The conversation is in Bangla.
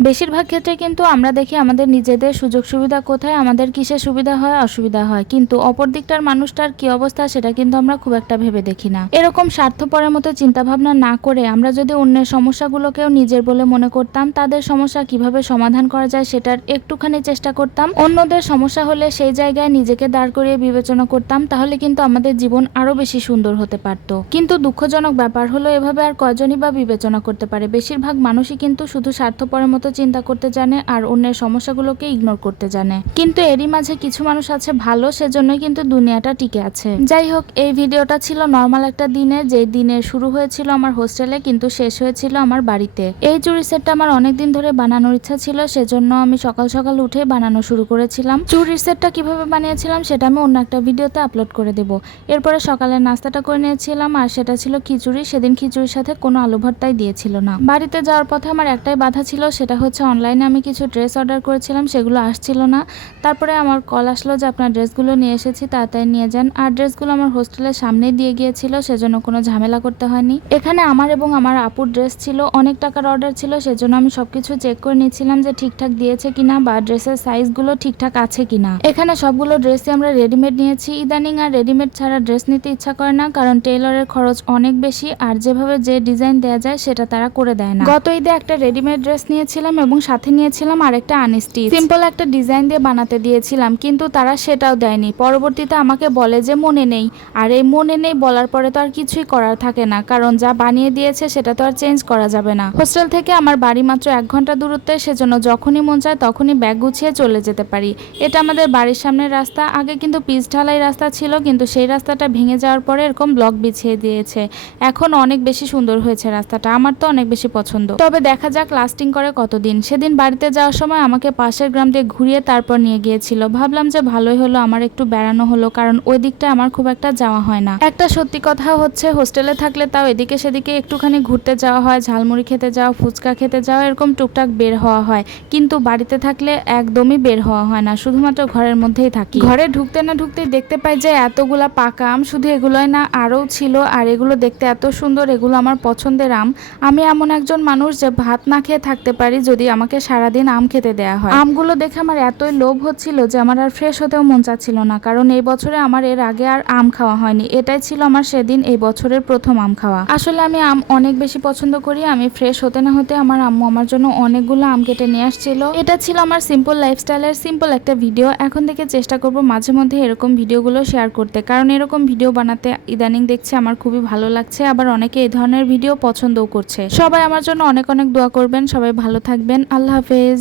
বেশিরভাগ ক্ষেত্রে কিন্তু আমরা দেখি আমাদের নিজেদের সুযোগ সুবিধা কোথায়, আমাদের কিসে সুবিধা হয়, অসুবিধা হয়। কিন্তু অপর দিকটার মানুষটার কি অবস্থা সেটা কিন্তু আমরা খুব একটা ভেবে দেখি না। এরকম স্বার্থপরের মতো চিন্তা ভাবনা না করে আমরা যদি অন্যের সমস্যাগুলোকেও নিজের বলে মনে করতাম, তাদের সমস্যা কীভাবে সমাধান করা যায় সেটার একটুখানি চেষ্টা করতাম। অন্যদের সমস্যা হলে সেই জায়গায় নিজেকে দাঁড় করিয়ে বিবেচনা করতাম, তাহলে কিন্তু আমাদের জীবন আরও বেশি সুন্দর হতে পারত। কিন্তু দুঃখজনক ব্যাপার হলো এভাবে আর কয়জনই বা বিবেচনা করতে পারে? বেশিরভাগ মানুষই কিন্তু শুধু স্বার্থপরের মতো চিন্তা করতে জানে আর অন্যের সমস্যাগুলোকে ইগনোর করতে জানে। কিন্তু এরই মাঝে কিছু মানুষ আছে ভালো, সেজন্যই কিন্তু দুনিয়াটা টিকে আছে। যাই হোক, এই ভিডিওটা ছিল নর্মাল একটা দিনে যে দিনে শুরু হয়েছিল আমার হোস্টেলে, কিন্তু শেষ হয়েছিল আমার বাড়িতে। এই চুরি সেটটা আমার অনেকদিন ধরে বানানোর ইচ্ছা ছিল, সেজন্য আমি সকাল সকাল উঠে বানানো শুরু করেছিলাম। চুরির সেটটা কীভাবে বানিয়েছিলাম সেটা আমি অন্য একটা ভিডিওতে আপলোড করে দেব। এরপরে সকালের নাস্তাটা করে নিয়েছিলাম, আর সেটা ছিল খিচুড়ি। সেদিন খিচুড়ির সাথে কোনো আলু ভর্তাই দিয়েছিল না। বাড়িতে যাওয়ার পথে আমার একটাই বাধা ছিল, সেটা হচ্ছে অনলাইনে আমি কিছু ড্রেস অর্ডার করেছিলাম, সেগুলো আসছিল না। তারপরে আমার কল আসলো যে আপনার ড্রেসগুলো নিয়ে এসেছি, তাড়াতাড়ি নিয়ে যান। আর ড্রেসগুলো আমার হোস্টেলের সামনে দিয়ে গিয়েছিল, সেজন্য কোনো ঝামেলা করতে হয়নি। এখানে আমার এবং আমার আপুর ড্রেস ছিল, অনেক টাকার অর্ডার ছিল, সেজন্য আমি সবকিছু চেক করে নিচ্ছিলাম যে ঠিকঠাক দিয়েছে কিনা বা ড্রেসের সাইজগুলো ঠিকঠাক আছে কিনা। এখানে সবগুলো ড্রেসই আমরা রেডিমেড নিয়েছি। ইদানিং আর রেডিমেড ছাড়া ড্রেস নিতে ইচ্ছা করে না, কারণ টেইলরের খরচ অনেক বেশি, আর যেভাবে যে ডিজাইন দেওয়া যায়, সেটা তারা করে দেয় না। গত ঈদে একটা রেডিমেড ড্রেস নিয়েছিলাম এবং সাথে নিয়েছিলাম আরেকটা আনস্টিচ। সিম্পল একটা ডিজাইন দিয়ে বানাতে দিয়েছিলাম কিন্তু তারা সেটাও দেয়নি। পরবর্তীতে আমাকে বলে যে মনে নেই। আর এই মনে নেই বলার পরে তো আর কিছুই করার থাকে না কারণ যা বানিয়ে দিয়েছে সেটা তো আর চেঞ্জ করা যাবে না। হোস্টেল থেকে আমার বাড়ি মাত্র এক ঘণ্টা দূরত্বে সেজন্য যখনই মন চায় তখনই ব্যাগ গুছিয়ে চলে যেতে পারি। এটা আমাদের বাড়ির সামনের রাস্তা আগে কিন্তু পিচ ঢালাই রাস্তা ছিল কিন্তু সেই রাস্তাটা ভেঙে যাওয়ার পরে এরকম ব্লক বিছিয়ে দিয়েছে। এখন অনেক বেশি সুন্দর হয়েছে রাস্তাটা আমার তো অনেক বেশি পছন্দ। তবে দেখা যাক লাস্টিং করে কতদিন? সেদিন বাড়িতে যাওয়ার সময় আমাকে পাশের গ্রাম দিয়ে ঘুরিয়ে তারপর নিয়ে গিয়েছিল। ভাবলাম যে ভালোই হলো, আমার একটু বেড়ানো হলো, কারণ ওই দিকটা আমার খুব একটা যাওয়া হয় না। একটা সত্যি কথা হচ্ছে, হোস্টেলে থাকলে তাও এদিকে সেদিকে একটুখানি ঘুরতে যাওয়া হয়, ঝালমুড়ি খেতে যাওয়া, ফুচকা খেতে যাওয়া, এরকম টুকটাক বের হওয়া হয়। কিন্তু বাড়িতে থাকলে একদমই বের হওয়া হয় না, শুধুমাত্র ঘরের মধ্যেই থাকি। ঘরে ঢুকতে না ঢুকতেই দেখতে পাই যে এতগুলা পাকা আম শুধু এগুলোই না, আরও ছিল, আর এগুলো দেখতে এত সুন্দর, এগুলো আমার পছন্দের আম। আমি এমন একজন মানুষ যে ভাত না খেয়ে থাকতে পারি যদি আমাকে সারাদিন আম খেতে দেয়া হয়। আমগুলো দেখে আমার এতই লোভ হচ্ছিল যে আমার আর ফ্রেশ হতেও মন চাচ্ছিল না, কারণ এই বছরে আমার এর আগে আর আম খাওয়া হয়নি। এটাই ছিল আমার সেদিন এই বছরের প্রথম আম খাওয়া। আসলে আমি আম অনেক বেশি পছন্দ করি, আমি ফ্রেশ হতে না হতে আমার আম্মু আমার জন্য অনেকগুলো আম কেটে নিয়ে আসছিল। এটা ছিল আমার সিম্পল লাইফস্টাইলের সিম্পল একটা ভিডিও এখন থেকে চেষ্টা করব মাঝে মধ্যে এরকম ভিডিওগুলো শেয়ার করতে, কারণ এরকম ভিডিও বানাতে ইদানিং দেখছি আমার খুবই ভালো লাগছে। আবার অনেকে এই ধরনের ভিডিও পছন্দও করছে। সবাই আমার জন্য অনেক অনেক দোয়া করবেন, সবাই ভালো থাকবেন। আল্লাহ হাফেজ।